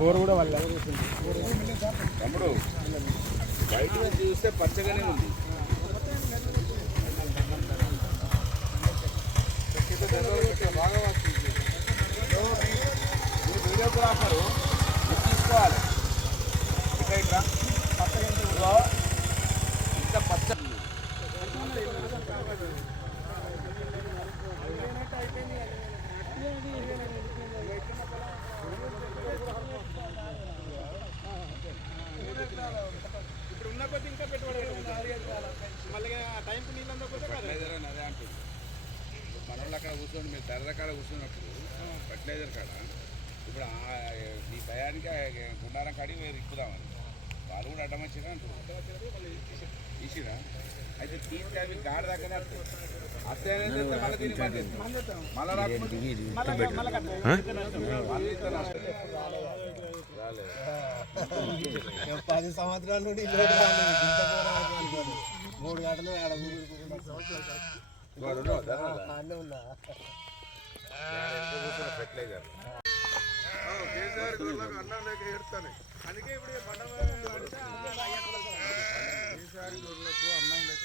Bore కూడా వల్ల తమ్ముడు బయట చూస్తే పచ్చగానే ఉంది. బాగా వీడియోగ్రాఫరు తీసుకోవాలి. ఇట్లా పచ్చగా ఇంత పచ్చ ఇప్పుడు ఉన్న కొద్ది ఇంకా పెట్టుబడి మళ్ళీ టైంకి నీళ్ళు అందకపోతే ఫర్టిలైజర్ అని అదే అంటుంది. మన వాళ్ళు అక్కడ కూర్చొని మీరు తెరద కాడ కూర్చున్నప్పుడు ఫర్టిలైజర్ కాడ ఇప్పుడు ఈ భయానికి గుండారం కాడికి వేరు ఎక్కుదామని వాళ్ళు కూడా అడ్డమచ్చినా అంటారు. తీసిరా అయితే తీస్తే అవి గాడి దగ్గర అస్తే మళ్ళీ తిరిగి మళ్ళీ రాకపోతే 10 సంవత్సరాల నుండి 3 గంటలు ఫెర్టిలైజర్ అన్నం లేక ఏడుతాను. అందుకే ఇప్పుడు ఈసారి గొర్రెలకు అన్నం లేక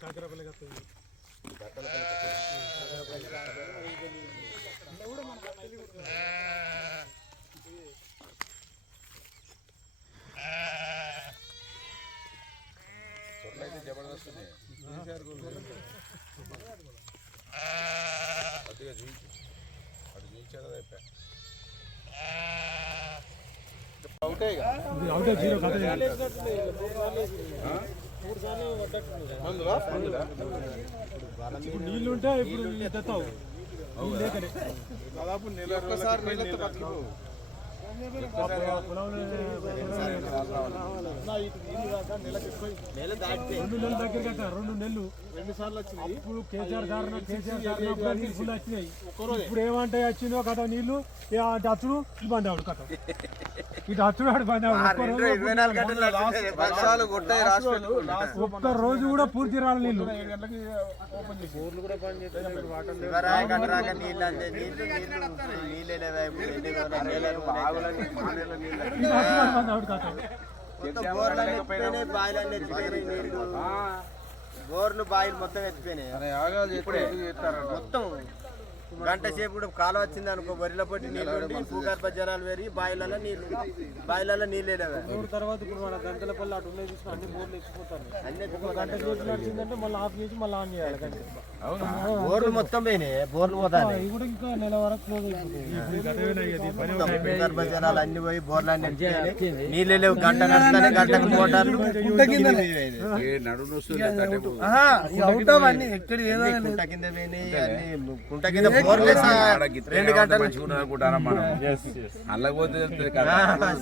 కాకరపల్లి వస్తుంది. చొట్లయితే జబర్దస్త్ ఉన్నాయి. కొద్దిగా చూపించు అటు చూపించారు అయిపోయా నీళ్ళు ఉంటే ఇప్పుడు దాదాపు నెల రెండు నెలలు 2 సార్లు వచ్చినాయి. ఇప్పుడు కేసీఆర్ కారణం వచ్చినాయి. ఇప్పుడు ఏమంటే వచ్చిందో కథ నీళ్లు అటు అచ్చుడు ఇటు బండి ఆవిడ కథ ఇటు అచ్చుడు అటు బండి ఒక్క రోజు కూడా పూర్తి రాలి నీళ్లు. బోర్లు బాయిలు మొత్తం ఎత్తిపోయినాయి. మొత్తం గంట సేపు కూడా కాలం వచ్చింది అనుకో, బరిలో పట్టి నీళ్ళు భూగర్భ జలాలు పెరిగి బాయిలలో నీళ్ళు తర్వాత ఇప్పుడు మన గంటలపల్లి అటు ఉన్నాయి చూసుకుని అన్ని బోర్లు ఎక్కిపోతారు. గంట సేపు నడిచిందంటే మళ్ళీ ఆఫ్ చేసి మళ్ళీ ఆన్ చేయాలి. బోర్లు మొత్తం పోయినాయి. బోర్లు పోతాయి కూడా ఇంకా నెల వరకు క్లోజ్ అయిపోతుంది. భూగర్భ జలాలు అన్ని పోయి బోర్లు అన్ని నీళ్ళు లేవు. గంట నడుస్తానే గంటకు మోటార్లు కుంట కింద పోయినాయి. కుంట కింద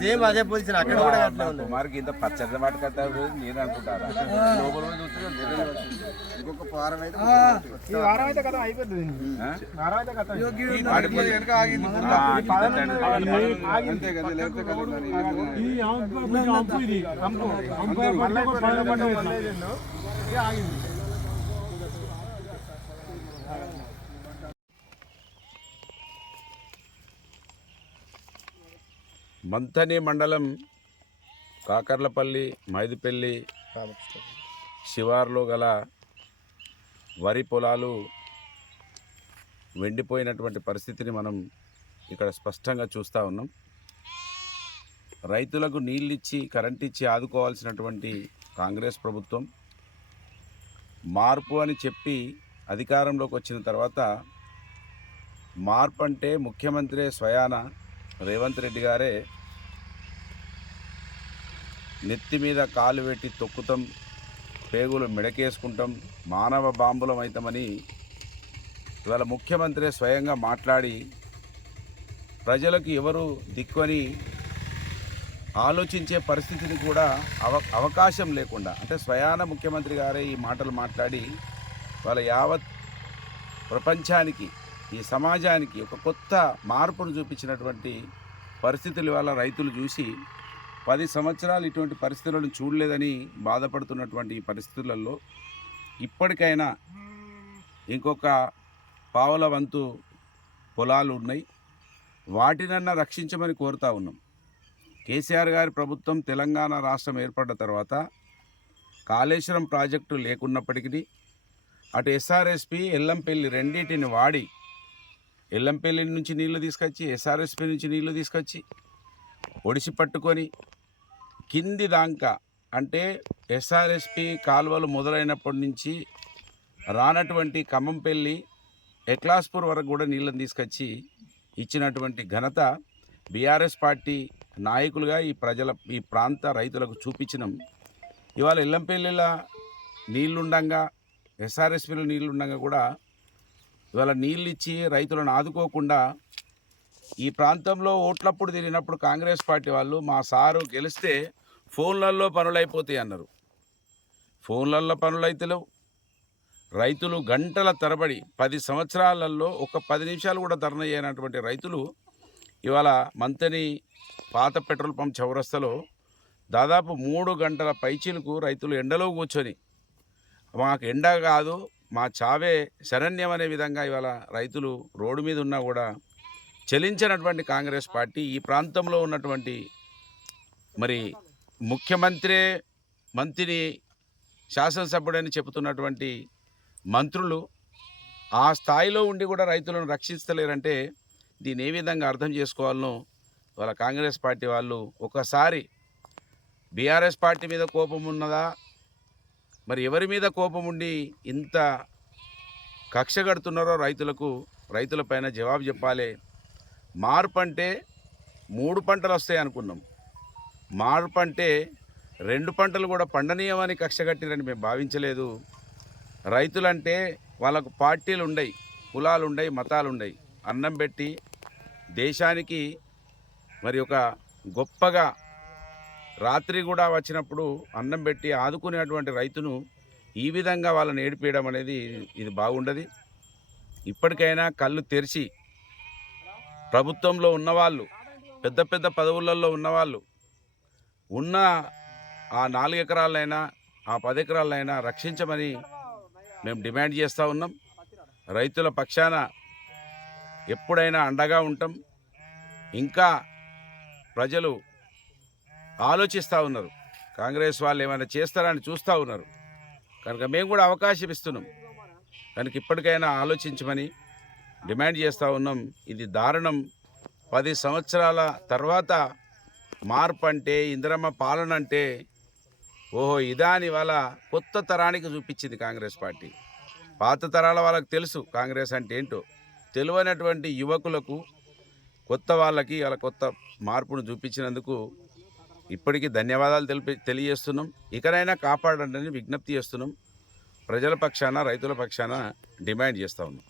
సేమ్ అదే పొజిషన్ అక్కడ కూడా మారికి ఇంత పచ్చడి పట్టుకొస్తారు నేను అనుకుంటారా. ఇంకొక వారం అయితే కదా అయిపోతుంది. మంథని మండలం కాకర్లపల్లి మైదుపల్లి శివార్లో గల వరి పొలాలు వెండిపోయినటువంటి పరిస్థితిని మనం ఇక్కడ స్పష్టంగా చూస్తూ ఉన్నాం. రైతులకు నీళ్ళిచ్చి కరెంట్ ఇచ్చి ఆదుకోవాల్సినటువంటి కాంగ్రెస్ ప్రభుత్వం మార్పు అని చెప్పి అధికారంలోకి వచ్చిన తర్వాత మార్పు అంటే ముఖ్యమంత్రి స్వయాన రేవంత్ రెడ్డి గారే నెత్తి మీద కాలు పెట్టి తొక్కుతాం, పేగులు మెడకేసుకుంటాం, మానవ బాంబులం అవుతామని ఇవాళ ముఖ్యమంత్రి స్వయంగా మాట్లాడి ప్రజలకు ఎవరు దిక్కుని ఆలోచించే పరిస్థితిని కూడా అవకాశం లేకుండా, అంటే స్వయాన ముఖ్యమంత్రి గారే ఈ మాటలు మాట్లాడి వాళ్ళ యావత్ ప్రపంచానికి ఈ సమాజానికి ఒక కొత్త మార్పును చూపించినటువంటి పరిస్థితులు ఇవాళ రైతులు చూసి 10 సంవత్సరాలు ఇటువంటి పరిస్థితులను చూడలేదని బాధపడుతున్నటువంటి ఈ పరిస్థితులలో ఇప్పటికైనా ఇంకొక పావుల వంతు పొలాలు ఉన్నాయి, వాటినన్నా రక్షించమని కోరుతా ఉన్నాం. కేసీఆర్ గారి ప్రభుత్వం తెలంగాణ రాష్ట్రం ఏర్పడ్డ తర్వాత కాళేశ్వరం ప్రాజెక్టు లేకున్నప్పటికీ అటు ఎస్ఆర్ఎస్పి ఎల్లంపల్లి రెండింటిని వాడి ఎల్లంపల్లి నుంచి నీళ్లు తీసుకొచ్చి ఎస్ఆర్ఎస్పి నుంచి నీళ్లు తీసుకొచ్చి ఒడిసి పట్టుకొని కింది దాకా అంటే ఎస్ఆర్ఎస్పి కాలువలు మొదలైనప్పటి నుంచి రానటువంటి ఖమ్మంపల్లి ఎక్లాస్పూర్ వరకు కూడా నీళ్ళని తీసుకొచ్చి ఇచ్చినటువంటి ఘనత బీఆర్ఎస్ పార్టీ నాయకులుగా ఈ ప్రాంత రైతులకు చూపించినాం. ఇవాళ ఎల్లంపల్లిలో నీళ్లుండగా ఎస్ఆర్ఎస్పీలో నీళ్లుండగా కూడా ఇవాళ నీళ్ళు ఇచ్చి రైతులను ఆదుకోకుండా ఈ ప్రాంతంలో ఓట్లప్పుడు తిరిగినప్పుడు కాంగ్రెస్ పార్టీ వాళ్ళు మా సారు గెలిస్తే ఫోన్లలో పనులైపోతాయి అన్నారు. ఫోన్లలో పనులైతలేవు. రైతులు గంటల తరబడి 10 సంవత్సరాలలో ఒక 10 నిమిషాలు కూడా ధర్నా చేయనటువంటి రైతులు ఇవాళ మంతని పాత పెట్రోల్ పంప్ చౌరస్తలో దాదాపు 3 గంటల పైచీలకు రైతులు ఎండలో కూర్చొని మాకు ఎండ కాదు మా చావే శరణ్యం అనే విధంగా ఇవాళ రైతులు రోడ్డు మీద ఉన్నా కూడా చలించినటువంటి కాంగ్రెస్ పార్టీ ఈ ప్రాంతంలో ఉన్నటువంటి మరి మంత్రిని శాసనసభ్యుడని చెబుతున్నటువంటి మంత్రులు ఆ స్థాయిలో ఉండి కూడా రైతులను రక్షిస్తలేరంటే దీన్ని ఏ విధంగా అర్థం చేసుకోవాలనో వాళ్ళ కాంగ్రెస్ పార్టీ వాళ్ళు ఒకసారి బీఆర్ఎస్ పార్టీ మీద కోపం ఉన్నదా, మరి ఎవరి మీద కోపం ఉండి ఇంత కక్ష కడుతున్నారో రైతులపైన జవాబు చెప్పాలి. మార్పు అంటే 3 పంటలు వస్తాయి అనుకున్నాం, మార్పు అంటే 2 పంటలు కూడా పండనీయమని కక్ష కట్టిరని మేము భావించలేదు. రైతులంటే వాళ్ళకు పార్టీలు ఉండయి, కులాలు ఉండయి, మతాలు ఉండయి. అన్నం పెట్టి దేశానికి మరి ఒక గొప్పగా రాత్రి కూడా వచ్చినప్పుడు అన్నం పెట్టి ఆదుకునేటువంటి రైతును ఈ విధంగా వాళ్ళని ఏడిపేయడం అనేది ఇది బాగుండదు. ఇప్పటికైనా కళ్ళు తెరిచి ప్రభుత్వంలో ఉన్నవాళ్ళు, పెద్ద పెద్ద పదవులలో ఉన్నవాళ్ళు ఉన్న ఆ 4 ఎకరాలైనా ఆ 10 ఎకరాలైనా రక్షించమని మేము డిమాండ్ చేస్తూ ఉన్నాం. రైతుల పక్షాన ఎప్పుడైనా అండగా ఉంటాం. ఇంకా ప్రజలు ఆలోచిస్తూ ఉన్నారు, కాంగ్రెస్ వాళ్ళు ఏమైనా చేస్తారని చూస్తూ ఉన్నారు కనుక మేము కూడా అవకాశం ఇస్తున్నాం. కనుక ఇప్పటికైనా ఆలోచించమని డిమాండ్ చేస్తూ ఉన్నాం. ఇది దారుణం. 10 సంవత్సరాల తర్వాత మార్పు అంటే ఇందిరమ్మ పాలన అంటే ఓహో ఇదా అని వాళ్ళ కొత్త తరానికి చూపించింది కాంగ్రెస్ పార్టీ. పాత తరాల వాళ్ళకి తెలుసు కాంగ్రెస్ అంటే ఏంటో, తెలియనటువంటి యువకులకు కొత్త వాళ్ళకి వాళ్ళ కొత్త మార్పును చూపించినందుకు ఇప్పటికీ ధన్యవాదాలు తెలియజేస్తున్నాం. ఇకనైనా కాపాడండి అని విజ్ఞప్తి చేస్తున్నాం. ప్రజల పక్షాన రైతుల పక్షాన డిమాండ్ చేస్తూ ఉన్నాం.